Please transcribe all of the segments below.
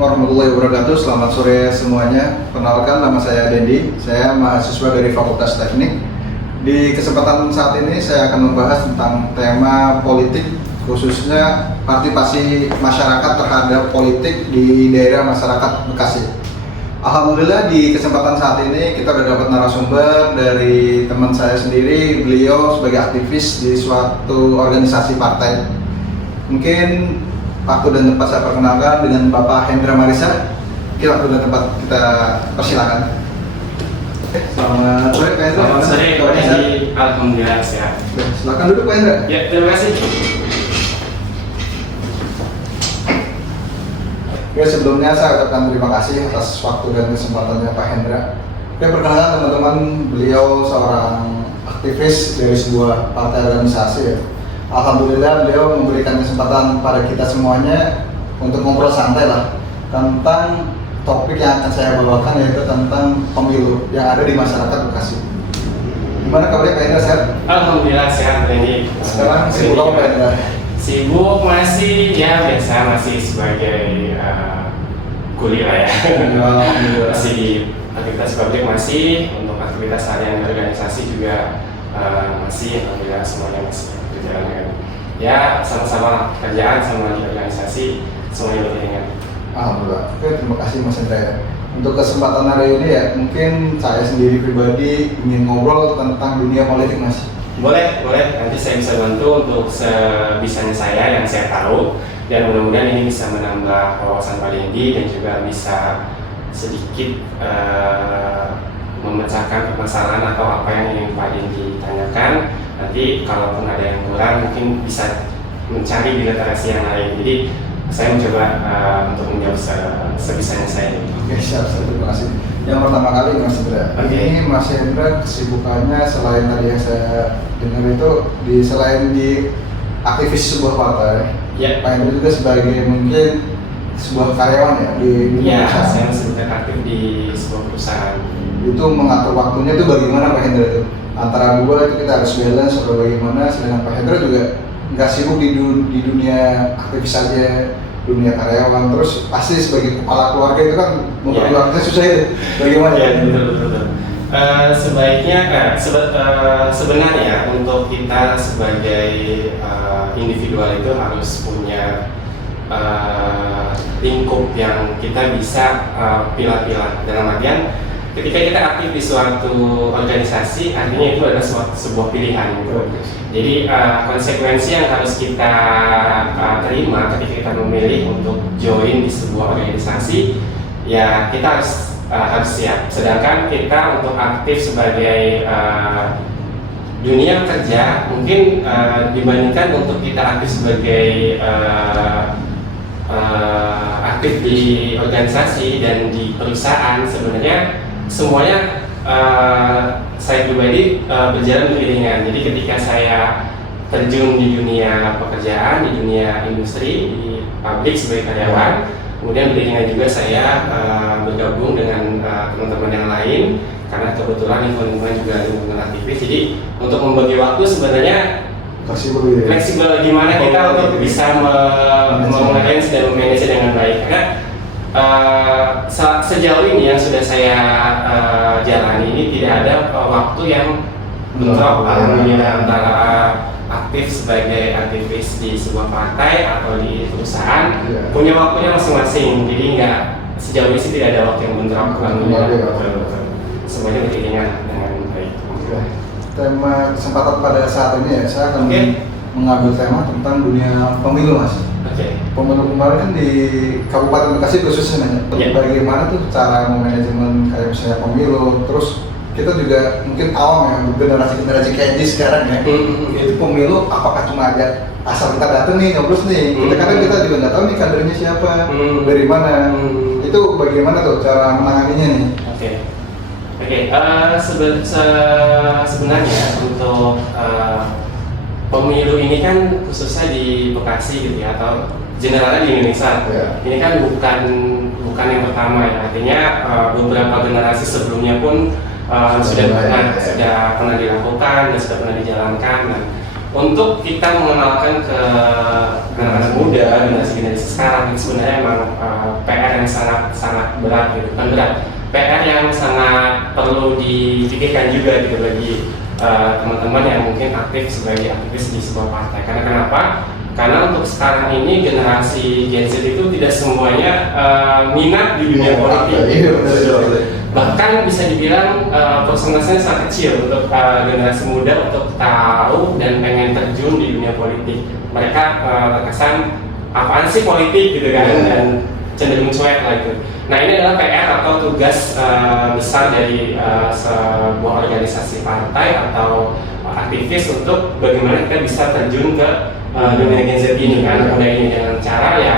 warahmatullahi wabarakatuh. Selamat sore semuanya. Perkenalkan, nama saya Dendi. Saya mahasiswa dari Fakultas Teknik. Di kesempatan saat ini saya akan membahas tentang tema politik, khususnya partisipasi masyarakat terhadap politik di daerah masyarakat Bekasi. Alhamdulillah di kesempatan saat ini kita sudah dapat narasumber dari teman saya sendiri. Beliau sebagai aktivis di suatu organisasi partai. Mungkin waktu dan tempat saya perkenalkan dengan Bapak Hendra Marissa. Waktu dan tempat kita persilakan. Selamat sore Pak Hendra. Selamat sore Pak Dendi. Alhamdulillah sehat. Silakan duduk Pak Hendra. Ya, terima kasih. Oke, sebelumnya saya ucapkan terima kasih atas waktu dan kesempatannya Pak Hendra. Oke, perkenalkan teman-teman, beliau seorang aktivis dari sebuah partai organisasi ya. Alhamdulillah beliau memberikan kesempatan pada kita semuanya untuk ngobrol santai lah tentang topik yang akan saya bawakan, yaitu tentang pemilu yang ada di masyarakat Bekasi. Gimana kabarnya Pak Hendra, sehat? Alhamdulillah sehat ini. Sekarang sibuk apa Pak Hendra? Sibuk masih ya biasa, masih sebagai kuliah ya. Masih di aktivitas publik, masih untuk aktivitas harian organisasi juga masih, alhamdulillah semuanya masih berjalan dengan ya sama-sama kerjaan sama di organisasi semuanya berjalan. Alhamdulillah. Oke, terima kasih Mas Hendra. Untuk kesempatan hari ini ya, mungkin saya sendiri pribadi ingin ngobrol tentang dunia politik Mas. Boleh. Nanti saya bisa bantu untuk sebisanya saya yang saya tahu, dan mudah-mudahan ini bisa menambah wawasan Pak Dendi dan juga bisa sedikit memecahkan permasalahan atau apa yang ingin Pak Dendi tanyakan. Nanti kalaupun ada yang kurang mungkin bisa mencari di literasi yang lain. Jadi saya mencoba untuk menjawab sebisanya saya. Oke, siap. Terima kasih. Yang pertama kali Mas Hendra, ini Mas Hendra kesibukannya selain tadi yang saya dengar itu selain di aktivis sebuah partai, Ya. Pak Hendra juga sebagai mungkin sebuah karyawan ya di Ya, perusahaan. saya masih aktif di sebuah perusahaan. Itu mengatur waktunya itu bagaimana Pak Hendra itu? Antara dua itu kita harus balance atau bagaimana? Sedangkan Pak Hendra juga nggak sibuk di dunia aktivis saja, dunia karyawan, terus pasti sebagai kepala keluarga itu kan memperjuangkan susah ya. Bagaimana? Ya, betul. Sebaiknya sebenarnya untuk kita sebagai individual itu harus punya lingkup yang kita bisa pilah-pilah. Dalam artian ketika kita aktif di suatu organisasi, artinya itu adalah sebuah pilihan gitu. Jadi konsekuensi yang harus kita terima ketika kita memilih untuk join di sebuah organisasi, ya kita harus siap. Sedangkan kita untuk aktif sebagai dunia kerja, mungkin dibandingkan untuk kita aktif sebagai aktif di organisasi dan di perusahaan, sebenarnya semuanya saya pribadi berjalan beriringan. Jadi ketika saya terjun di dunia pekerjaan, di dunia industri, di pabrik sebagai karyawan, kemudian beriringan juga saya bergabung dengan teman-teman yang lain, karena kebetulan lingkungan juga lingkungan aktivis. Jadi untuk membagi waktu sebenarnya fleksibel gimana kita untuk bisa memanage dan memanage dengan baik. Karena sejauh ini yang sudah saya jalani ini tidak ada waktu yang bentrok alhamdulillah antara aktif sebagai aktivis di sebuah partai atau di perusahaan, punya waktunya masing-masing. Jadi nggak, sejauh ini sih tidak ada waktu yang bentrok alhamdulillah. Semuanya beriringan dengan baik. Tema kesempatan pada saat ini ya, saya akan mengambil tema tentang dunia pemilu Mas. Pemilu kemarin kan di Kabupaten Bekasi khususnya, bagaimana tuh cara manajemen kayak misalnya pemilu, terus kita juga mungkin awam ya, generasi kayak di sekarang ya, itu pemilu apakah cuma aja asal kita datang nih nyoblos nih, kadang kita juga nggak tahu nih kadernya siapa, dari mana, itu bagaimana tuh cara menanganinya nih? Sebenarnya untuk pemilu ini kan khususnya di Bekasi gitu ya, atau generalnya di Indonesia. Ini kan bukan yang pertama ya, artinya beberapa generasi sebelumnya pun sudah pernah dilakukan dan sudah pernah dijalankan. Nah, untuk kita mengenalkan ke generasi muda, generasi sekarang itu sebenarnya emang PR yang sangat berat gitu, kan berat. PR yang sangat perlu dipikirkan juga gitu bagi teman-teman yang mungkin aktif sebagai aktivis di sebuah partai. Karena kenapa? Karena untuk sekarang ini generasi Gen Z itu tidak semuanya minat di dunia politik. Bahkan bisa dibilang persentasenya sangat kecil untuk generasi muda untuk tahu dan pengen terjun di dunia politik. Mereka terkesan apaan sih politik gitu kan, dan cenderung cuek lah itu. Nah, ini adalah PR atau tugas besar dari sebuah organisasi partai atau aktivis untuk bagaimana kita bisa terjun ke dunia Gen Z ini kan, muda ini dengan cara ya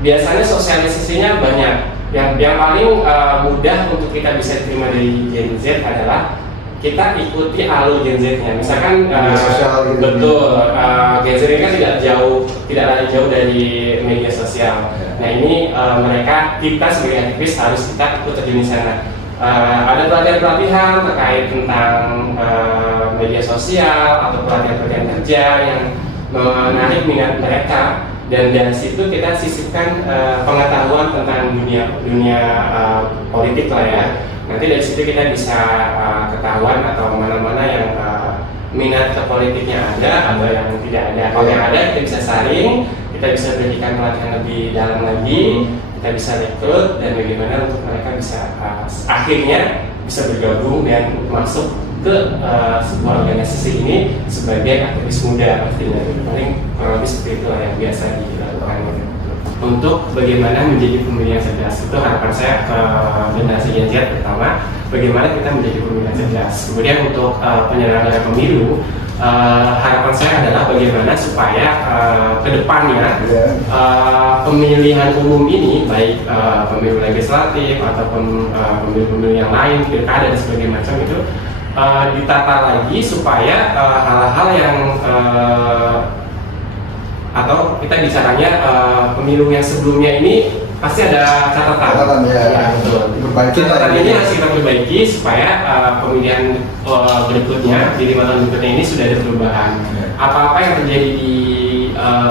biasanya sosialisasinya banyak. Yang paling mudah untuk kita bisa terima dari Gen Z adalah kita ikuti alur Gen Z-nya. Misalkan sosial gitu. betul, Gen Z ini kan tidak lari jauh dari media sosial. Nah ini kita sebagai aktivis harus kita ikut terjun di sana. Ada pelatihan-pelatihan terkait tentang media sosial atau pelatihan-pelatihan kerja yang menarik minat mereka, dan dari situ kita sisipkan pengetahuan tentang dunia politik lah ya. Nanti dari situ kita bisa ketahuan atau mana-mana yang minat ke politiknya ada atau yang tidak ada. Kalau yang ada kita bisa saring, kita bisa berikan pelatihan lebih dalam lagi, kita bisa rekrut, dan bagaimana untuk mereka bisa akhirnya bisa bergabung dan masuk ke sebuah organisasi ini sebagai aktivis muda pastinya. Paling kurang lebih seperti itulah yang biasa dilakukan. Untuk bagaimana menjadi pemilih yang cerdas, itu harapan saya ke generasi Gen Z pertama, bagaimana kita menjadi pemilih yang cerdas. Kemudian untuk penyelenggara pemilu, harapan saya adalah bagaimana supaya ke depannya pemilihan umum ini, baik pemilu legislatif ataupun pemilu-pemilu yang lain, pilkada dan sebagainya macam itu, ditata lagi supaya hal-hal yang atau kita bicaranya pemilu yang sebelumnya ini pasti ada catatan. Ya, betul. Catatan ini harus kita perbaiki supaya pemilihan berikutnya di 5 tahun berikutnya ini sudah ada perubahan. Apa-apa yang terjadi di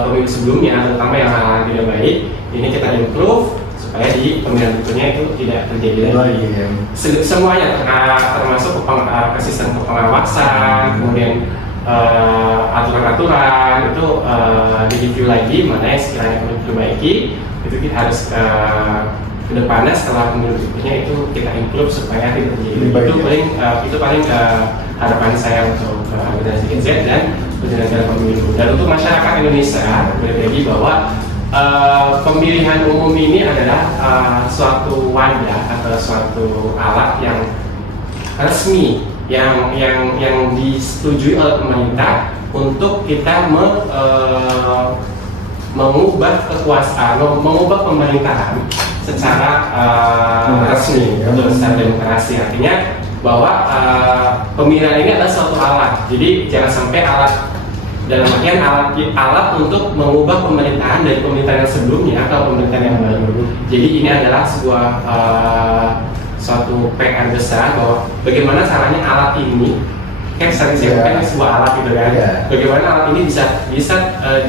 pemilu sebelumnya, terutama yang hal-hal tidak baik, ini kita improve supaya di pemilihan berikutnya itu tidak terjadi lagi. Semuanya termasuk sistem pengawasan, kemudian aturan-aturan itu direview lagi, mana yang sekiranya perlu diperbaiki, itu kita harus ke depannya setelah pemilu berikutnya itu kita improve supaya tidak terjadi. Itu paling harapan saya untuk generasi Gen Z dan penyelenggara pemilu. Dan untuk masyarakat Indonesia, berbagi bahwa pemilihan umum ini adalah suatu wadah atau suatu alat yang resmi yang disetujui oleh pemerintah untuk kita mengubah kekuasaan, mengubah pemerintahan secara resmi, secara demokrasi. Artinya bahwa pemilihan ini adalah suatu alat. Jadi jangan sampai dalam artian alat untuk mengubah pemerintahan dari pemerintahan yang sebelumnya atau pemerintahan yang baru. Jadi ini adalah sebuah suatu PR besar bahwa bagaimana caranya alat ini, kan sering saya sebuah alat gitu kan, bagaimana alat ini bisa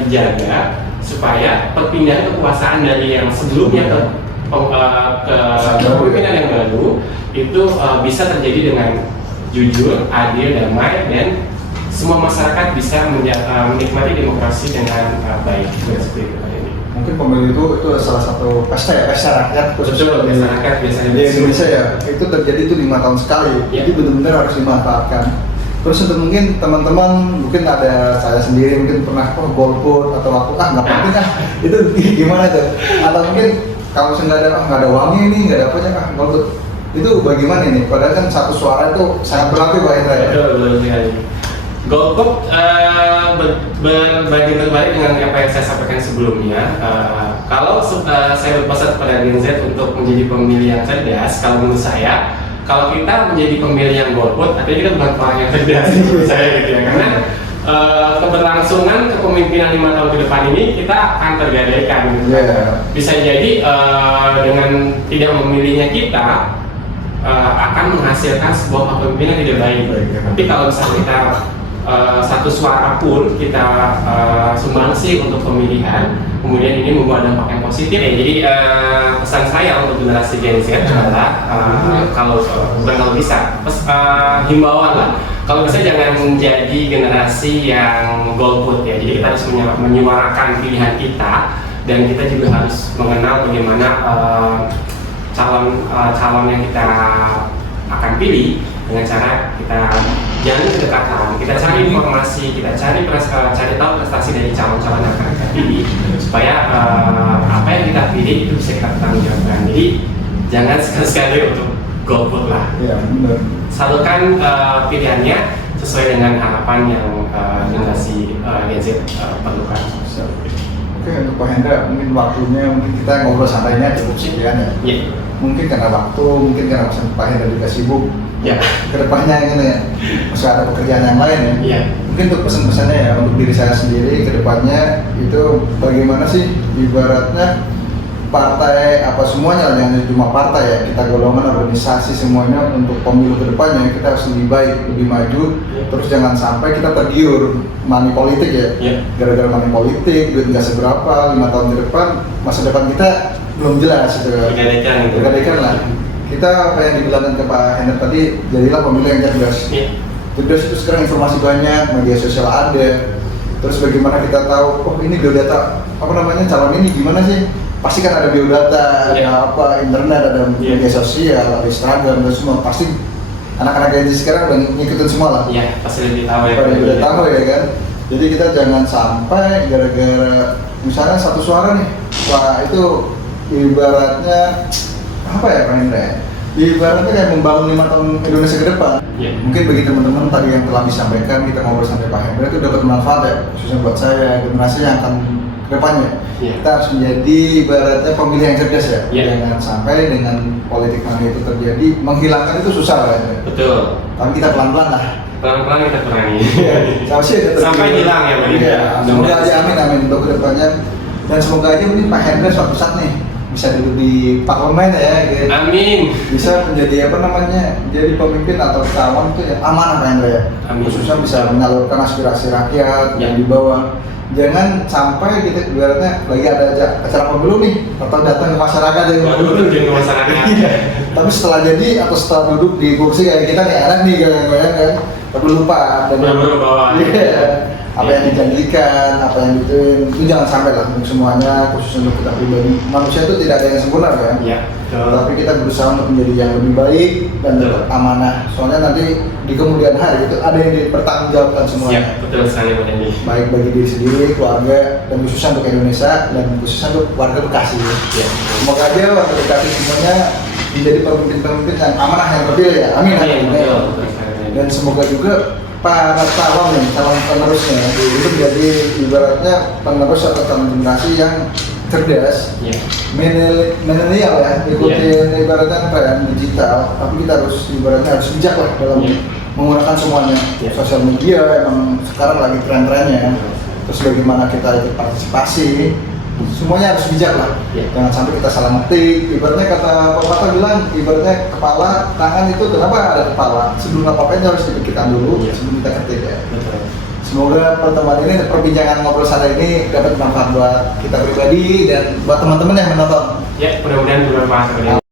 dijaga supaya perpindahan kekuasaan dari yang sebelumnya ke kepemimpinan yang baru itu bisa terjadi dengan jujur, adil, damai, dan semua masyarakat bisa menikmati demokrasi dengan baik. Seperti itu. Mungkin pemilu itu salah satu pesta rakyat khususnya di masyarakat biasanya di Indonesia ya, itu terjadi itu 5 tahun sekali. Jadi benar-benar harus dimanfaatkan. Terus untuk mungkin teman-teman, mungkin ada saya sendiri mungkin pernah golput atau aku nggak penting itu gimana tuh? Atau mungkin kalau nggak ada uangnya ini, nggak ada apanya golput itu bagaimana ini? Padahal kan satu suara itu sangat berarti Pak Indra ya. Betul sekali. Golput berbanding terbalik dengan apa yang saya sampaikan sebelumnya. Kalau saya berpesan kepada Gen Z untuk menjadi pemilih yang cerdas, kalau menurut saya, kalau kita menjadi pemilih yang golput, artinya kita bukan orang yang cerdas menurut saya gitu ya. Karena keberlangsungan kepemimpinan 5 tahun ke depan ini kita akan tergadaikan. Gitu. Bisa jadi dengan tidak memilihnya kita akan menghasilkan sebuah kepemimpinan yang tidak baik. Tapi kalau misalnya kita satu suara pun kita sumbangsi untuk pemilihan, kemudian ini membawa dampak yang positif. Jadi pesan saya untuk generasi Gen Z adalah kalau bisa himbauan lah. Kalau bisa jangan menjadi generasi yang golput ya. Jadi kita harus menyuarakan pilihan kita, dan kita juga harus mengenal bagaimana calon yang kita akan pilih dengan cara kita jalin kedekatan, kita cari informasi, kita cari tahu prestasi dari calon-calon yang akan kita pilih, supaya apa yang kita pilih itu bisa kita pertanggungjawabkan. Jadi jangan sekali-sekali untuk golput lah. Iya, benar. Salurkan pilihannya sesuai dengan harapan yang generasi Gen Z perlukan. Oke, untuk Pak Hendra, mungkin waktunya kita ngobrol santainya cukup sekian ya. Iya. Mungkin karena waktu, mungkin karena Pak Hendra juga sibuk. Ya. Kedepannya ini ya, masih ada pekerjaan yang lain ya. Iya. Mungkin untuk pesan-pesannya ya untuk diri saya sendiri kedepannya itu bagaimana sih ibaratnya partai apa semuanya, jangan cuma partai ya, kita golongan organisasi semuanya untuk pemilu kedepannya kita harus lebih baik, lebih maju. Terus jangan sampai kita tergiur money politik ya. Gara-gara money politik, duit nggak seberapa, 5 tahun ke depan masa depan kita belum jelas itu. Bergadaikan lah. Kita apa yang dibilangkan ke Pak Hendra tadi, jadilah pemilih yang cerdas. Cerdas itu sekarang informasi banyak, media sosial ada. Terus bagaimana kita tahu, oh ini biodata, apa namanya, calon ini gimana sih? Pasti kan ada biodata, ada apa, internet, ada media sosial, ada Instagram, dan semua. Pasti anak-anak Gen Z sekarang udah ngikutin semua lah. Iya, pasti lebih tahu ya. Udah tahu ya kan? Jadi kita jangan sampai gara-gara misalnya satu suara nih, wah itu ibaratnya apa ya Pak Hendra ya? Ibaratnya kayak membangun 5 tahun Indonesia ke depan. Mungkin bagi teman-teman tadi yang telah disampaikan, kita ngobrol sampai Pak Hendra itu dapat manfaat ya, khususnya buat saya, generasi yang akan ke depannya. Kita harus menjadi ibaratnya pemilih yang cerdas ya. Jangan sampai dengan politik money itu terjadi, menghilangkan itu susah Pak Hendra. Betul. Tapi kita pelan-pelan lah. Pelan-pelan kita kurangi. Sampai hilang ya Pak. Semoga aja amin untuk kedepannya, dan semoga aja mungkin Pak Hendra suatu saat nih bisa duduk di parlemen ya gitu. Amin. Bisa menjadi apa namanya, jadi pemimpin atau calon itu ya amanah Pak Hendra ya. Amin. Khususnya bisa menyalurkan aspirasi rakyat yang di bawah. Jangan sampai kita ibaratnya lagi ada acara pemilu nih atau datang ke masyarakat ya. Terjun ke masyarakat. Tapi setelah jadi atau setelah duduk di kursi kayak kita nih enak nih kalian kan, tapi lupa dan bawa. Apa yang dijanjikan, apa yang itu jangan sampai lah untuk semuanya, khusus untuk kita pribadi. Manusia itu tidak ada yang sempurna kan? Tapi kita berusaha untuk menjadi yang lebih baik dan tetap amanah. Soalnya nanti di kemudian hari itu ada yang dipertanggungjawabkan semuanya. Betul sekali Pak Dendi. Baik bagi diri sendiri, keluarga, dan khususnya untuk Indonesia dan khususnya untuk warga Bekasi. Semoga aja warga Bekasi semuanya menjadi pemimpin-pemimpin yang amanah yang terpilih ya. Amin. Dan semoga juga para calon penerusnya itu menjadi ibaratnya penerus atau calon generasi yang cerdas, milenial ya, ikutin ibaratnya tren digital, tapi kita harus ibaratnya harus bijak lah dalam menggunakan semuanya. Sosial media emang sekarang lagi tren-trennya, terus bagaimana kita ikut partisipasi, semuanya harus bijak lah. Jangan sampai kita salah ngetik. Ibaratnya kata pepatah bilang, ibaratnya kepala, tangan itu kenapa ada kepala? Sebelum apa-apa harus dipikirkan dulu sebelum kita ketik ya. Semoga pertemuan ini, perbincangan ngobrol santai ini dapat bermanfaat buat kita pribadi dan buat teman-teman yang menonton. Mudah-mudahan bermanfaat.